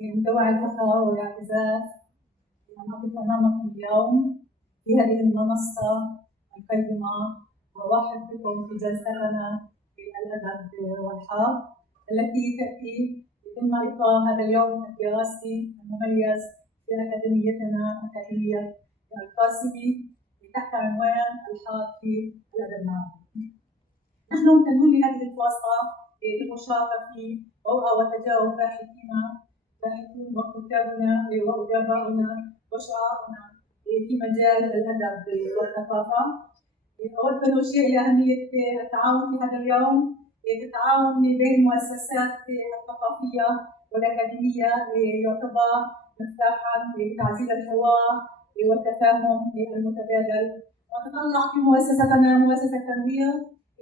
من دواعي الفخر والاعتزاز أن أقف أمامكم اليوم في هذه المنصة القيمة وأرحب بكم في جلستنا في الأدب والحرب التي تأتي ضمن إطار هذا اليوم الدراسي المميز في أكاديميتنا أكاديمية القاسمي تحت عنوان الحرب في الأدب العربي. نحن ممتنون لهذه الفرصة للمشاركة في رؤى وتجارب باحثون وكتابنا وأدباؤنا وشعراءنا في مجال الأدب والثقافة. أود أن أشير إلى أهمية التعاون في هذا اليوم. التعاون بين المؤسسات الثقافية والأكاديمية يعتبر مفتاحا لتعزيز الحوار والتفاهم المتبادل. ونتطلع في مؤسستنا مؤسسة تنوير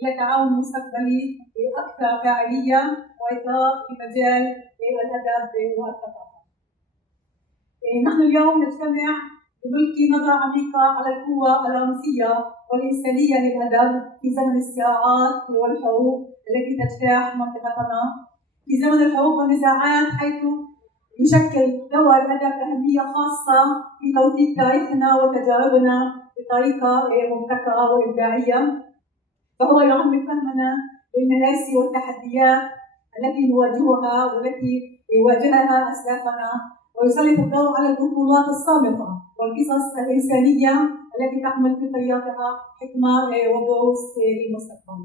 إلى تعاون مستقبلي أكثر فاعلية وإطار في مجال الأدب والثقافة. نحن اليوم نجتمع بملك نظرة عميقة على القوة الرمزية والإنسانية للأدب في زمن الصراعات والحروب التي تجتاح منطقتنا، في زمن الحروب والنزاعات، حيث يشكل دور الأدب أهمية خاصة في توثيق تاريخنا وتجاربنا بطريقة مبتكرة وإبداعية. فهو يعمق فهمنا للمآسي والتحديات التي نواجهها والتي يواجهها أسلافنا، ويسلط الضوء على البطولات الصامتة والقصص الإنسانية التي تحمل في طياتها حكمة ودروس للمستقبل.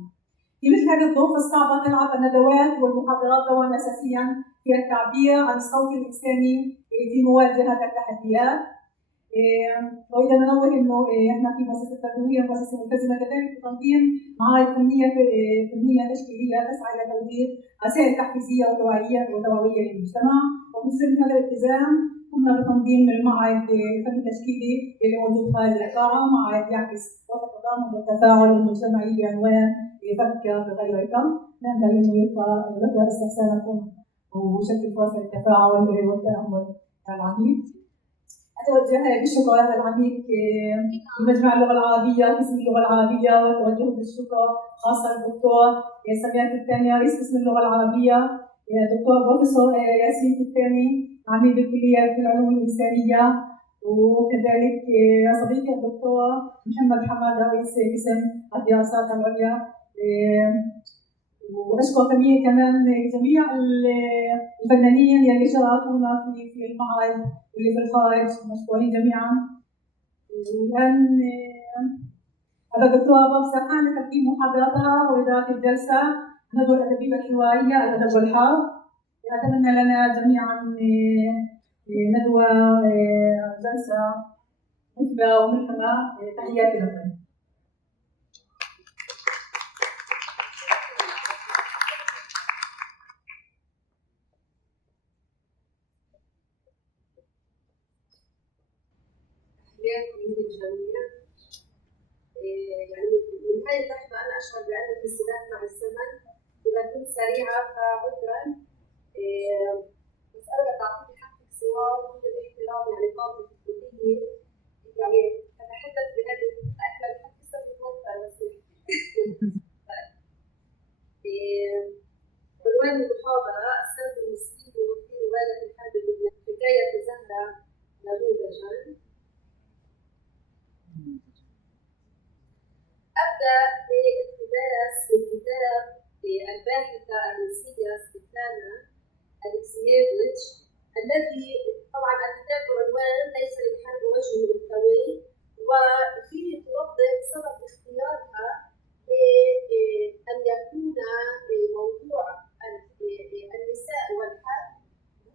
في مثل هذه الظروف الصعبة تلعب الندوات والمحاضرات دورا أساسيا في التعبير عن الصوت الإنساني في مواجهة التحديات. وإذا ننوه إنه إحنا في مؤسسة التنوير مؤسسة ملتزمة كذلك بتنظيم معارض فنية تشكيلية تسعى إلى توجيه رسائل تحفيزية وتوعوية للمجتمع. ومن ضمن هذا الالتزام قمنا بتنظيم المعرض الفني التشكيلي اللي موجود خارج القاعة، معرض يعكس روح التضامن والتفاعل المجتمعي بعنوان فكر بغيرك. نأمل إنه يلقى استحسانكم وشكل فرصة للتفاعل والتأمل العميق. أتوجه بالشكر العميق لمجمع اللغة العربية قسم اللغة العربية، وأتوجه بالشكر خاصة للدكتور سميان الثاني رئيس قسم اللغة العربية، دكتور بروفيسور ياسين الثاني عميد الكلية في العلوم الإنسانية، وكذلك صديقي الدكتور محمد حماد رئيس قسم الدراسات العليا. وأشكر كمان جميع الفنانين يلي شاركونا في المعرض اللي في الخارج، مشكورين جميعا. والآن هذا الدكتور أبو سرحان لتقديم محاضرتها وإدارة الجلسة الندوة الأدبية الحوارية الأدب والحرب. أتمنى لنا جميعا ندوة جلسة مثمرة وملهمة. تحياتي لكم. الجميع. يعني من هذه اللحظة أنا أشعر بأن في سباق مع الزمن، إذا كنت سريعة فعذرا. بس أرجع تعطيني حقك سواء كل الاحترام، يعني طالب في الكلية يعني أتحدث بهذه الأكلة الحق لسه بتوتر بس. عنوان المحاضرة السرد المسكين في رواية الحرب اللبنانية حكاية زهرة نموذجا. أبدأ باقتباس من كتاب الباحثة الروسية سفيتلانا أليكسييفيتش، الذي طبعا الكتاب بعنوان ليس للحرب وجه ملتوي، وفيه توضح سبب اختيارها لأن يكون موضوع النساء والحرب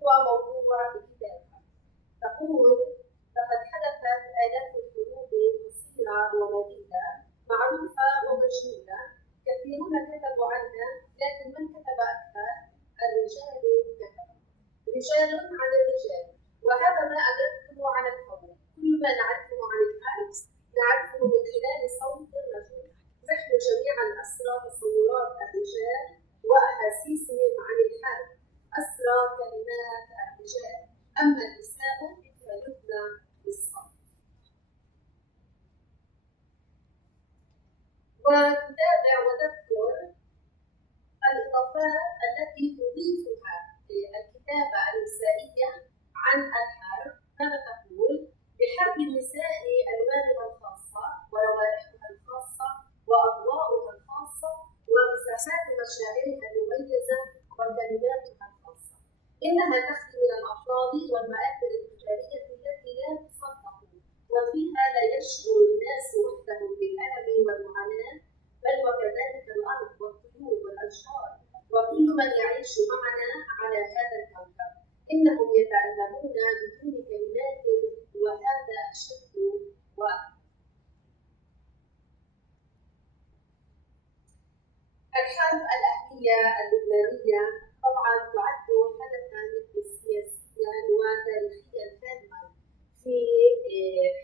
هو موضوع كتابها. تقول: لقد حدثت آلاف الحروب قصيرة ومديدة معروفة ومجهولة، كثيرون كتبوا عنها، لكن من كتب أكثر؟ الرجال كتبوا. رجال عن الرجال، وهذا ما أدركته عن الحروب. كل ما نعرفه عن الحرب نعرفه من خلال صوت الرجل. نحن جميعا أسرى تصورات الرجال وأحاسيسهم عن الحرب، أسرى كلمات الرجال، أما النساء فيبنى بالصمت. وتتابع وتذكر الإضافات التي تضيفها الكتابة النسائية إنها تخلو من الأفراد والمآثر التجارية التي لا تصدق، وفيها لا يشعر الناس وحدهم بالألم والمعاناة، بل وكذلك الأرض والطيور والأشجار وكل من يعيش معنا على هذا الكوكب. إنهم يتألمون بدون كلمات، وهذا أشد وأكثر. الحرب الأهلية اللبنانية طبعا تعد حدثا سياسيا وتاريخيا هاما في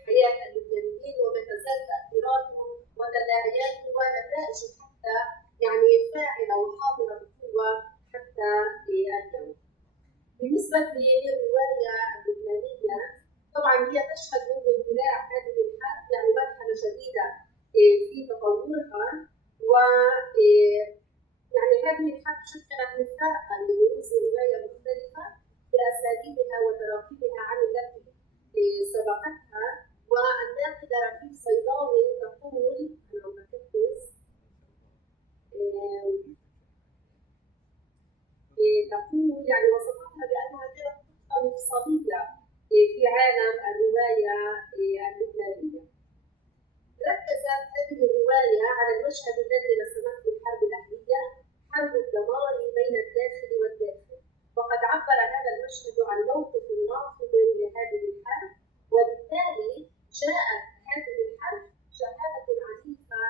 حياة اللبنانيين، وما تزال تأثيراته وتداعياته ونتائجه حتى يعني فاعلة وحاضرة بقوة حتى اليوم. بالنسبة للرواية اللبنانية طبعا هي تشهد منذ اندلاع هذه الحرب يعني مرحلة جديدة في تطورها، و يعني هذه الحرب شكلت مفتاحا لبروز رواية مختلفة بأساليبها وتراكيبها عن التي سبقتها. والناقدة رفيق صيداوي تقول يعني وصفتها بأنها كانت نقطة مفصلية في عالم الرواية اللبنانية. ركزت هذه الرواية على المشهد الذي رسمته الحرب الأهلية، حرب الدمار بين الداخل والداخل، وقد عبر هذا المشهد عن موقف رافض لهذه الحرب، وبالتالي جاءت هذه الحرب شهادة عنيفة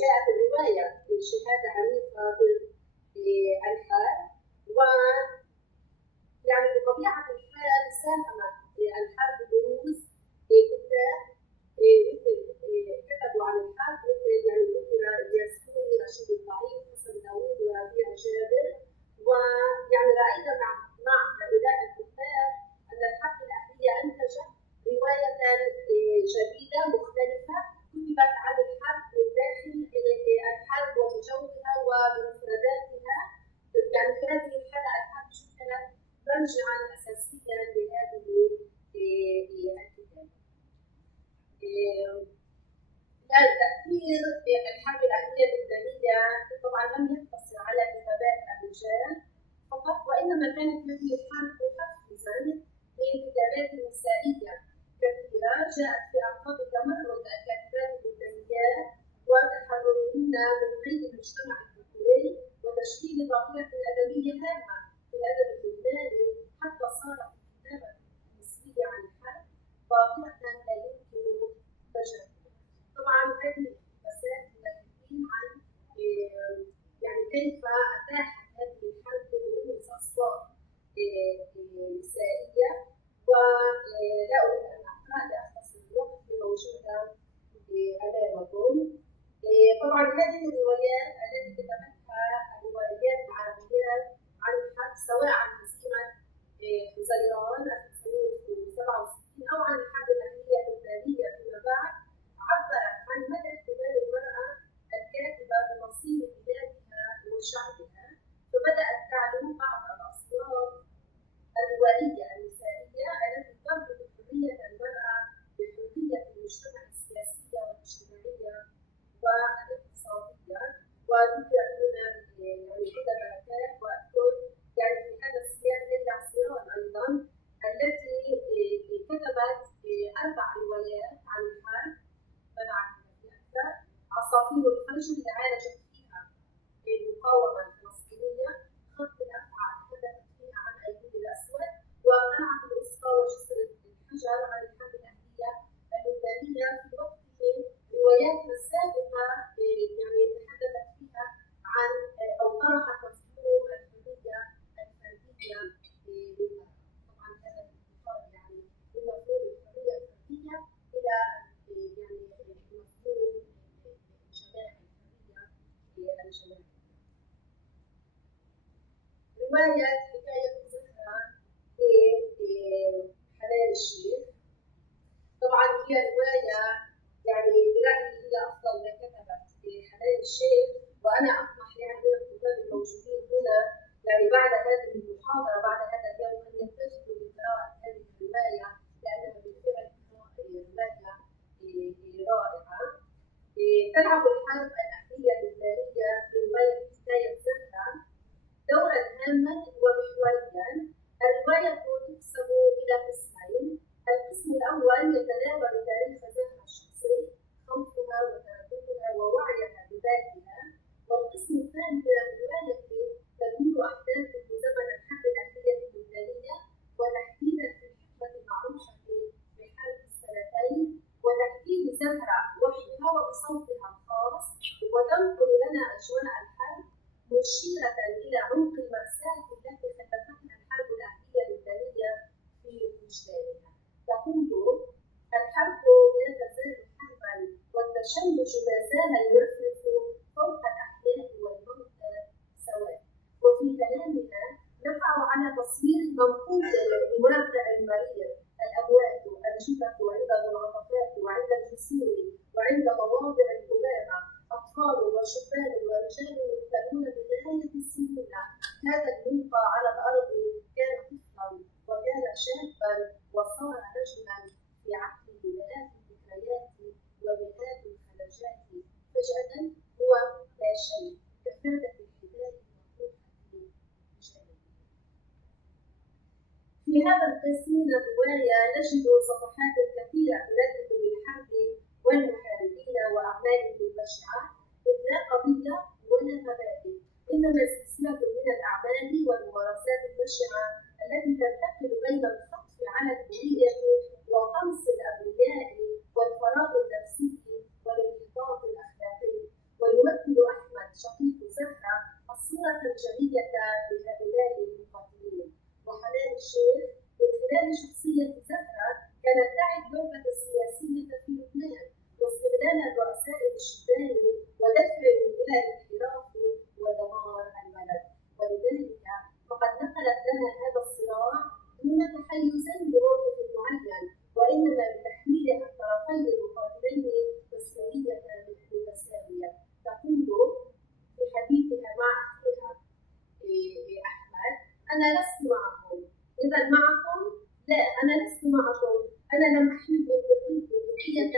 جاءت الرواية شهادة عنيفة ضد الحرب. ويعني بطبيعة الحال ساهمت الحرب بروز كتاب كتبوا عن الحرب مثل يعني ذكر الياسكوني، رشيد الضعيف، حسن داوود، وربيع جابر. ويعني رأينا مع هؤلاء الكتاب أن الحرب الأهلية أنتجت رواية جديدة مختلفة كتبت عن الحرب من داخل الحرب وبجوها وبمفرداتها. يعني في هذه الحالة الحرب شكلت مرجعا أساسيا لهذه الكتاب. التأثير في الحرب الأهلية اللبنانية طبعا لم يقتصر على كتابات الرجال فقط، وإنما كانت هذه الحرب محفزا لكتابات نسائية كثيرة جاءت في أعقاب تمرد الكاتبات اللبنانيات وتحررهن من قيد المجتمع الذكوري وتشكيل ظاهرة أدبية هامة في الأدب اللبناني، حتى صارت الكتابة النسوية عن الحرب ظاهرة لا يمكن تجاهلها. طبعا هذه الاقتباسات تحكي عن يعني كيف اتاحت هذه الحرب لبروز اصوات نسائيه، ولا اريد ان اقرا لاختصر الوقت الموجوده امامكم. طبعا هذه الروايات التي كتبتها الروايات العربيات عن الحرب سواء عن هزيمه حزيران 1967 او عن الحرب الاهليه اللبنانيه فيما بعد، عبرت عن مدى اهتمام المرأة الكاتبة بمصير بلادها وشعبها، فبدأت تعلو بعض الأصوات الروائية النسائية التي تربط حرية المرأة بحرية المجتمع السياسية والاجتماعية والاقتصادية. وذكرت هنا يعني عدة ملكات، وأذكر يعني في هذا السياق ليلى عصيران أيضا التي كتبت 4 روايات عن الحرب عصافير الفجر اللي عالجت فيها المقاومة الفلسطينية، خط الأفعى تحدثت فيها عن أيوب الأسود، وقلعة الوسطى وجسر الحجر عن الحرب الأهلية اللبنانية، في وقت رواياتها السابقة يعني تحدثت فيها عن أو طرحت مفهوم الحرية الفردية للمرأة. طبعا هذا الانتقال يعني من مفهوم الحرية الفردية إلى يعني مفهوم الجماعي الجماعي. رواية حكاية زهرة لحنان الشيخ طبعا هي رواية يعني برأيي هي أفضل ما كتبت حنان الشيخ، وأنا أطمح يعني من الكتاب الموجودين هنا يعني بعد هذه المحاضرة بعد هذا اليوم أن يلتفتوا لقراءة هذه الرواية لأنها بالفعل رواية رائعة. تلعب الحرب الأهلية اللبنانية في رواية حكاية زهرة دورا هاما منقول بواقع المرير، الأموات، الجثث عند المنعطفات وعند الجسور وعند مواضع الأمامة، أطفال وشبان ورجال يقتلون بغاية السهولة. هذا الملقى على الأرض كان طفلا وكان شابا وصار رجلا في عقله مئات الذكريات ومئات الخلجات. فجأة هو لا شيء كفردة الحبال المفتوحة بجانبه. في هذا القسم من الرواية نجد صفحات كثيرة تندد بالحرب والمحاربين وأعمالهم البشعة، إذ لا قضية ولا مبادئ، إنما سلسلة من الأعمال والممارسات البشعة التي تنتقل بين الخطف على الهوية وطمس الأبرياء والفراغ النفسي والانحطاط الأخلاقي. ويمثل أحمد شقيق زهرة الصورة الجلية لهؤلاء المقاتلين. وحنان الشيخ من خلال شخصية زهرة كانت تعد اللعبة السياسية في لبنان واستغلال الرؤساء الشبان ودفعهم إلى الانحراف ودمار البلد. ولذلك فقد نقلت لنا هذا الصراع دون تحيز لموقف معين، وإنما بتحميلها الطرفين المقاتلين مسؤولية متساوية. تقول في حديثها مع أخيها أحمد: أنا لست معكم. إذا معكم؟ لا، أنا لست معكم. أنا لم أحمل بندقية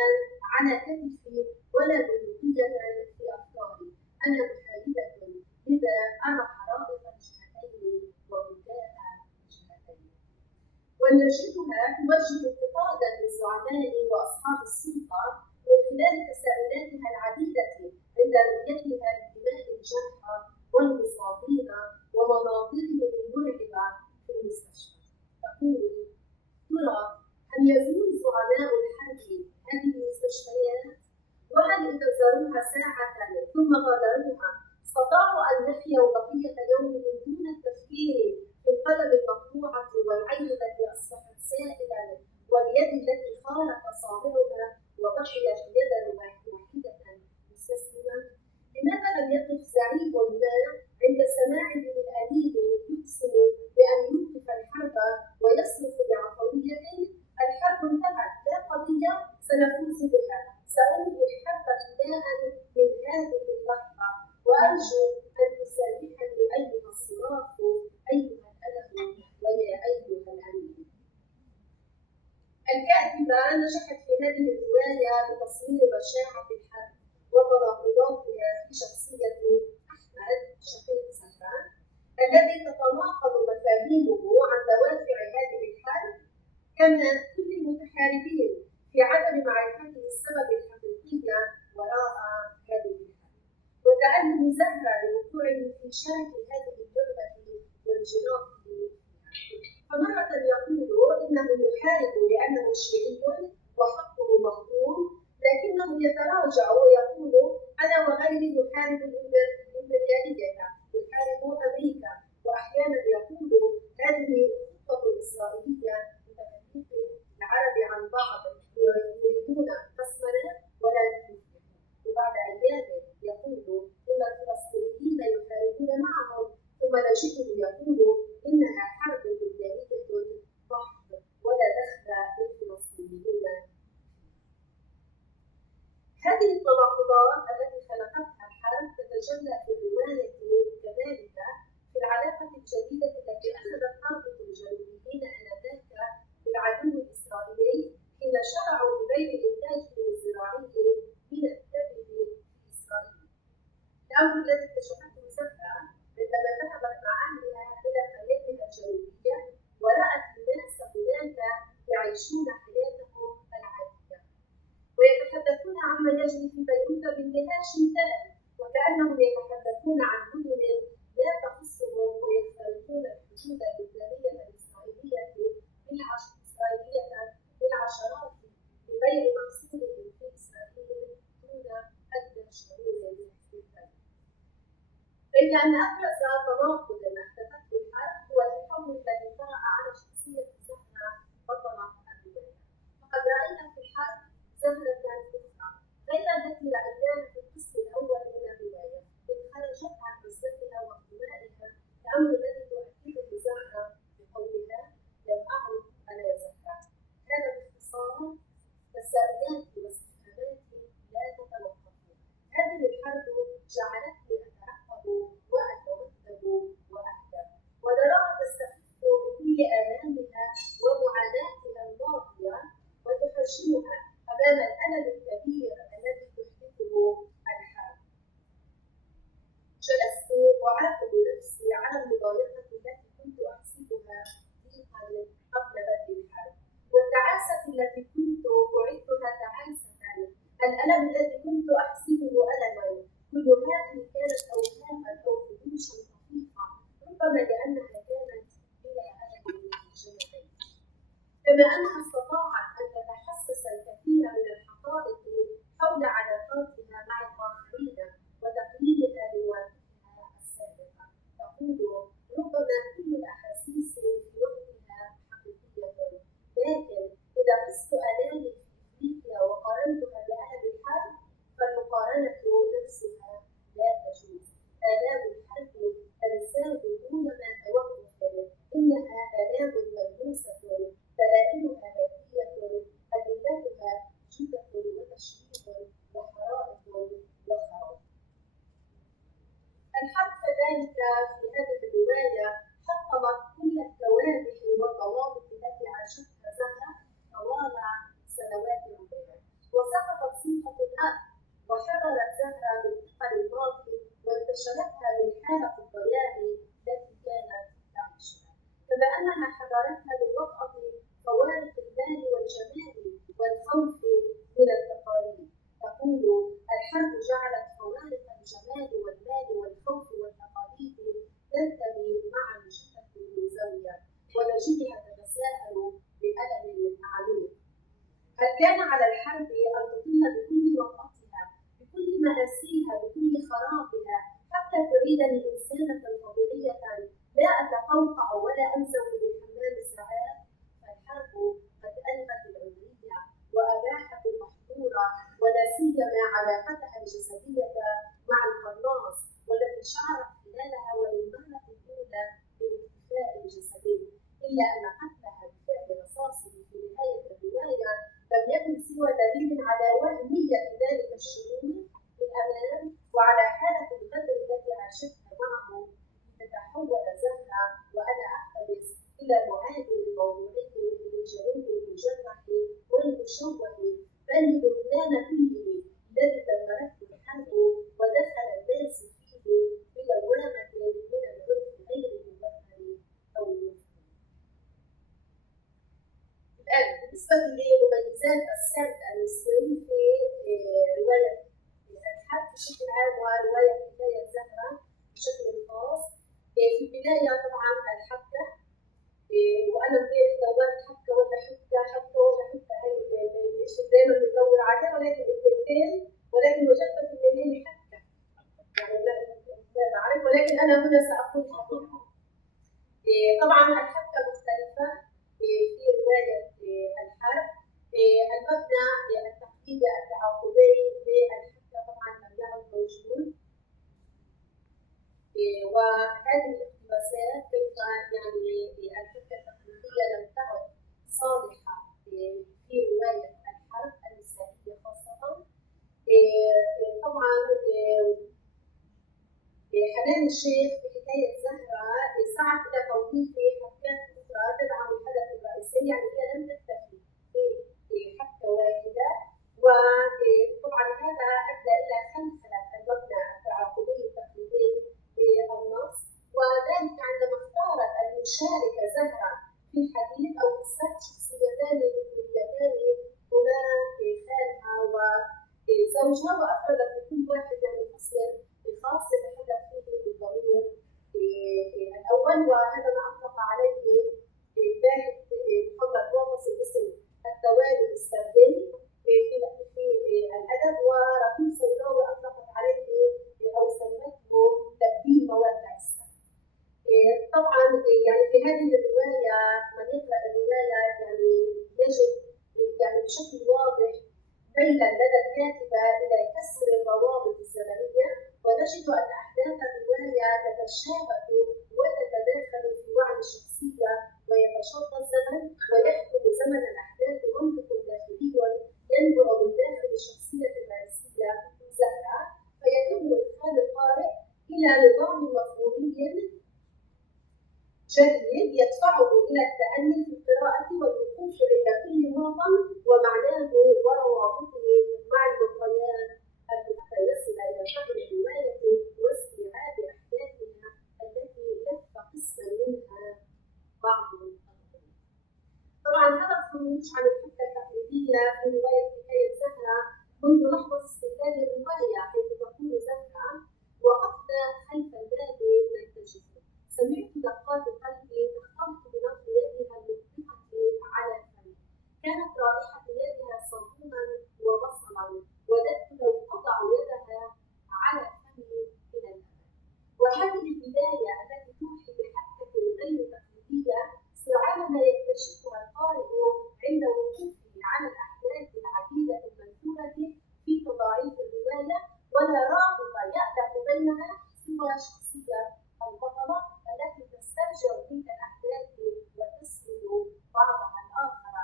على كتفي ولا بندقية في أفكاري. أنا محايدة، لذا أرى حرائق جهتين وبكاء جهتين. ونجدها توجه انتقادا للزعماء وأصحاب السلطة من خلال تساؤلاتها العديدة عند رؤيتها لدماء الجرحى والمصابين ومناظرهم المرعبة في المستشفى. تقول: ترى هل يزور زعماء الحرب هذه المستشفيات؟ وهل إذا زاروها ساعة ثم غادروها استطاعوا أن يحيوا بقية يومهم دون التفكير في القلم المقطوعة والعين التي أصبحت سائلا واليد التي خالت أصابعها وبقيت يدا واحدة مستسلمة؟ لماذا لم يقف زعيم ما عند سماعه للأليم يقسم بأن يوقف الحرب ويصرخ بعفوية: الحرب انتهت، لا قضية، سنفوز بها، سأنهي الحرب ابتداء من هذه اللحظة، وأرجو أن تسامحني أيها الصراخ، أيها الألم، ويا أيها الأمين. الكاتبة نجحت في هذه الرواية بتصوير بشاعة الحرب وتناقضاتها في شخصية أحمد شقيق زهرة الذي تتناقض مفاهيمه عن دوافع هذه الحرب، كما كل المتحاربين في عدم معرفته السبب الحقيقي وراء هذه الحرب، وتألم زهرة لوقوعه في شرك هذه اللعبة وانجراف فيها. فمرة يقول إنه يحارب لأنه شيعي وحقه مهضوم، لكنه يتراجع ويقول: أنا وغيري نحارب الإمبريالية، نحارب أمريكا. وأحيانا يقول: هذه خطة إسرائيلية لتفريق العرب عن بعض، يريدون قسمنا ولا نفلح. وبعد أيام يقول: إن الفلسطينيين يحاربون معهم، ثم نجده يقول: إنها حرب لبنانية بحت ولا دخل للفلسطينيين استبداد واستفهامات لا تتوقف. هذه الحرب جعلتني أترقب وأتوثب وأهدأ، ونراها تستخف بكل آلامها ومعاناتها الماضية وتحجمها أمام الألم الكبير الذي تحدثه الحرب. جلست أعاتب نفسي على المضايقة التي كنت أحسبها ضيقا قبل بدء الحرب، والتعاسة التي كنت أعدها تعاسة، الألم الذي كنت أحسبه ألما. كل هذه كانت أوهاما أو خدوشا طفيفة، ربما لأنها كانت بلا ألم جمعي. كما أنها استطاعت أن تتحسس الكثير من الحقائق حول علاقاتها مع الآخرين وتقييمها لواقعها السابقة. تقول: ربما كل الأحاسيس في وقتها حقيقية، لكن إذا قست آلامي في أفريقيا وقارنتها بألم الحرب فالمقارنة نفسها لا تجوز. آلام الحرب تنساب دون ما توقف، إنها آلام ملموسة، دلائلها مادية، أدلتها جثث وتشويه وحرائق وخراب. الحرب كذلك في هذه الرواية حطمت كل الثوابت والضوابط التي عاشتها زهرة طوال سنوات عمرها، وسقطت سلطة الأب وحررت زهرة من ثقل الماضي وانتشلتها من حالة الضياع التي كانت تعيشها، كما أنها حررتها من وطأة فوارق المال والجمال والخوف من التقاليد. تقول: الحرب جعلت فوارق الجمال والمال والخوف والتقاليد تنتمي معا جثث مزاوية، ونجدها تتساءل بألم عميق. هل كان على الحرب أن تطل بكل وطأتها، بكل مآسيها، بكل خرابها، حتى تعيدني إنسانة طبيعية لا أتقوقع ولا أنزل بالحمام ساعات؟ فالحرب قد ألغت العذرية وأباحت المحظورة، ولا سيما علاقتها الجسدية مع القناص، والتي شعرت خلالها وللمرة الأولى بالاكتفاء الجسدي، إلا أن قتلها بفعل رصاصه في نهاية الرواية لم يكن سوى دليل على وهمية ذلك الشعور بالأمان وعلى حالة الغدر التي عاشتها معه. تتحول زهرة وأنا أحتبس إلى معادل موضوعي للجنوب المجرح والمشوه، بل لبنان كله الذي دمرته الحرب ودخل الناس فيه بدوامة من العنف غير المبرر أو المفهوم. الآن بالنسبة لمميزات السرد المصري في رواية الحرب بشكل عام ورواية حكاية زهرة بشكل خاص، في البداية طبعا الحبكة، وأنا امبارح دورت حبكة ولا حبكة، حبكة ولا حبكة، هي مش دايما بندور عليها ولكن التلتين، ولكن وجدت في النهاية حبكة، يعني لا بعرف، ولكن أنا هنا سأقول حبكة. طبعا الحبكة مختلفة في رواية الحرب. المبنى التقليدي التعاقبي للحبكة طبعا لم يعد موجود، وهذه الاقتباسات كيف يعني الحبكة التقليدية لم تعد صالحة في رواية الحرب النسائية خاصة. طبعا حنان الشيخ في حكاية زهرة سعت إلى توظيف حبكات أخرى تدعم الحدث الرئيسي، يعني هي لم تكتفي بحبكة واحدة، وطبعا هذا أدى إلى خلخلة المبنى التعاقبي التقليدي للنص، وذلك عندما اختارت أن يشارك زهرة في الحديث أو في السرد شخصيتان ذكوريتان هما خالها وزوجها، وأفردت لكل واحد يعني فصل خاص يتحدث فيه بالضمير الأول، وهذا ما أطلق عليه الباحث محمد واقص باسم التوالد السردي في الأدب، ورفيق صيداوي أطلقت عليه أو سمته تبديل مواقع السرد. طبعا يعني في هذه الرواية من يقرأ الرواية يعني يجد يعني بشكل واضح ميلا لدى الكاتبة إلى كسر الروابط الزمنية، ونجد أن أحداث الرواية تتشابك وتتداخل في وعي الشخصية، ويتشاطى الزمن ويحكم زمن الأحداث منطق داخلي ينبع إلى التأني في القراءة والوقوف عند كل معظم ومعناه وروابطه مع المعطيات حتى يصل إلى فهم الرواية واستيعاب أحداثها التي لف قسما منها بعض الأمر. طبعا هذا الخروج عن الحكة التقليدية في رواية حكاية زهرة منذ لحظة استقلال الرواية، حيث تقول زهرة: وقفت خلف الباب ننتجه، سمعت دقات قلبي تختلط بنبض يدها المطبقة على فمي، كانت رائحة يدها صابونا وبصلا، وددت لو تضع يدها على فمي إلى الأبد. وهذه البداية التي توحي بحكة غير تقليدية سرعان ما يكتشفها القارئ عند وقوفه على الأحداث العديدة المذكورة في تضاعيف الرواية، ولا رابط يألف بينها سوى شخصية البطلة التي تسترجع تلك الأحداث وتسرد بعضها الآخر،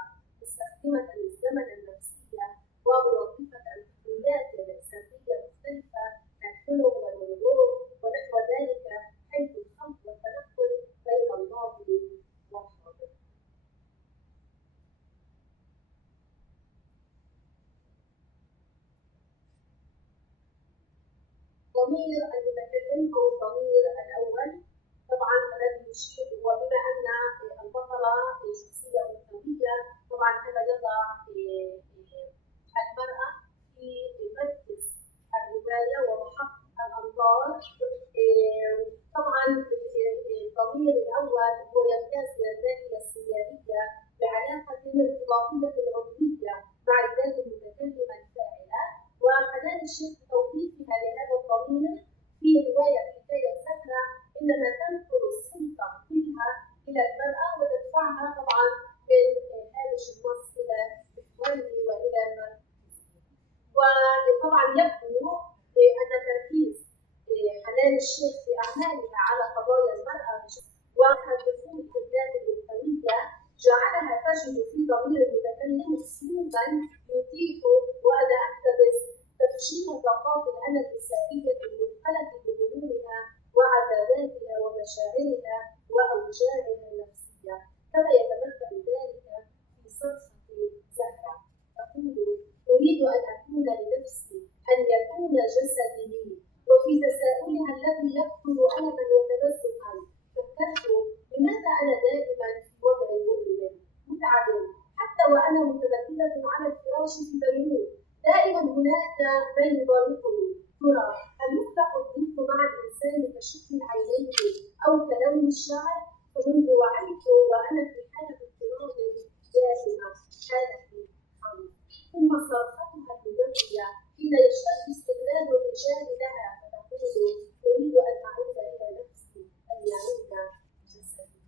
مستخدمة الزمن النفسية وموظفة تقنيات سردية مختلفة كالحلم والغروب ونحو ذلك، حيث الخلط والتنقل بين الماضي والحاضر. ضمير المتكلم أو الضمير الأول طبعا الذي يشير، وبما أن البطلة شخصية أنثوية طبعا هذا يضع المرأة في مركز الرواية ومحط الأنظار. طبعا الضمير الأول هو يمتاز من الداخلة السيادية بعلاقة ارتباطية عضوية مع الذات المتكلمة الفاعلة، وحنان الشيخ توظيفها لهذا الضمير في رواية حكاية زهرة إنما تنقل السلطة كلها إلى المرأة وتدفعها طبعا من هامش النص إلى محوره وإلى مركزه. وطبعا يبدو أن تركيز حنان الشيخ في أعمالها على قضايا المرأة والدخول في الذات الأنثوية جعلها تجد في ضمير المتكلم أسلوبا يتيح وأنا أقتبس تفشيل طاقات الأنا النسائية المنفلتة بظهورها وعذاباتها ومشاعرها وأوجاعها النفسية، كما يتمثل ذلك في صرخة زهرة تقول: أريد أن أكون لنفسي، أن يكون جسدي لي. وفي تساؤلها الذي يقتل ألما وتمزقا فكرت: لماذا أنا دائما في وضع مؤلم متعب، حتى وأنا متبدلة على الفراش في بيروت، دائما هناك من يضايقني. ترى هل يخلق الضيق مع الإنسان كشكل العينين أو كلون الشعر؟ فمنذ وعيت وأنا في حالة اضطراب دائمة، حالة خوف. ثم صرختها المدوية حين يشتد استغلال الرجال لها فتقول: أريد أن أعود إلى نفسي، أن يعود جسدي.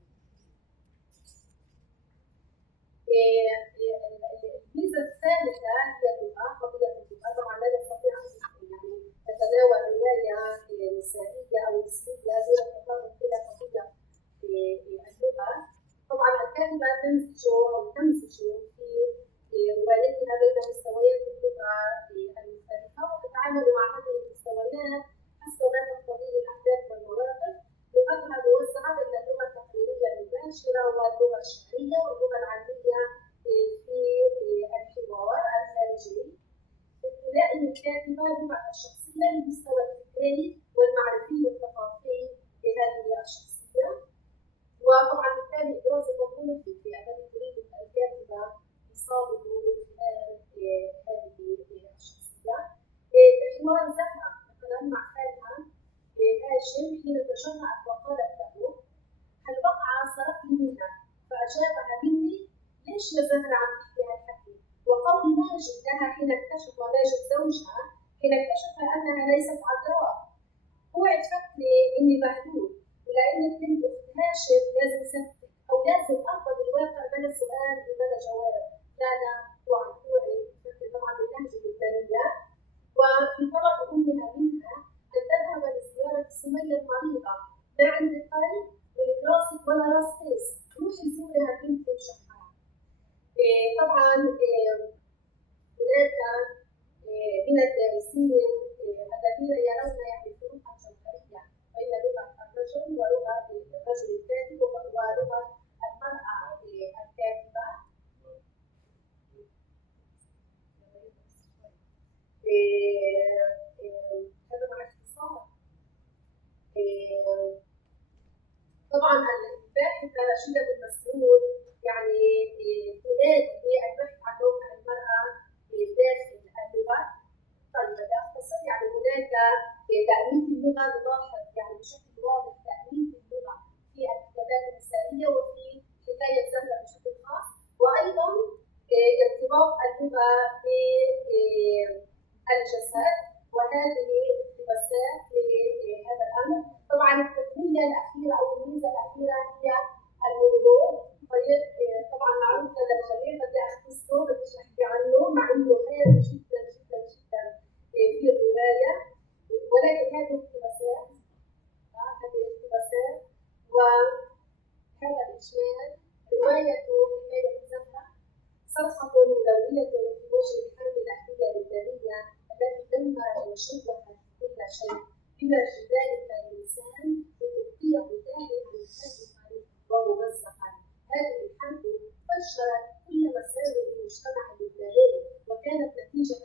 الميزة الثالثة هي اللغة، قضية اللغة. طبعا لا نستطيع أن نتناول رواية نسائية أو نسوية دون التطرق إلى قضية اللغة. طبعا الكاتبة تمزج في روايتها بين مستويات اللغة المختلفة وتتعامل مع هذه المستويات حسب ما تقتضيه الأحداث والمواقف. لغتها موزعة بين اللغة التقريرية المباشرة واللغة الشعرية واللغة العامية في الحوار الخارجي. تلائم الكاتبة لغة الشخصية للمستوى الفكري والمعرفي والثقافي لهذه الشخصية، وطبعا بالتالي إبراز المضمون الفكري الذي تريد الكاتبة إيصاله من خلال هذه الشخصية. حوار زهرة مثلا مع خالها هاشم حين تجرأت وقالت له: هالوقعة صارت لي منها، فأجابها مني: ليش يا زهرة عم تحكي هالحكي؟ وقول ماجد لها حين اكتشف ماجد زوجها حين اكتشف أنها ليست عذراء: اوعي تفكري إني مهدود ولأنك كنت أخت هاشم لازم صدقك أو لازم أرضى بالواقع بلا سؤال وبلا جواب. لا اوعي تفكري طبعا باللهجة اللبنانية. وفي طلب أمها منها أن تذهب لزيارة سمية المريضة: ما عندك قلب ولك راسك ولا راس قيس، روحي زورها بنتي مشحرة. طبعا هناك من الدارسين الذين يرون فروقا جوهرية بين لغة الرجل ولغة الرجل الكاتب ولغة المرأة ارتباط اللغة بالجسد، وهذه اقتباسات لهذا الأمر. طبعا التقنية الأخيرة أو الميزة الأخيرة هي المونولوج. طيب طبعا معروف لدى الجميع، بدي أختصره، بديش أحكي عنه مع إنه خير جدا جدا جدا في الرواية، ولكن هذه اقتباسات وهذا الإجمال. رواية حكاية زهرة صرخة مدوية في وجه الحرب الأهلية اللبنانية التي دمرت وشوهت كل شيء، بما في ذلك الإنسان لتبقيه تائها خائفا وممزقا. هذه الحرب فجرت كل مساوئ المجتمع اللبناني، وكانت نتيجة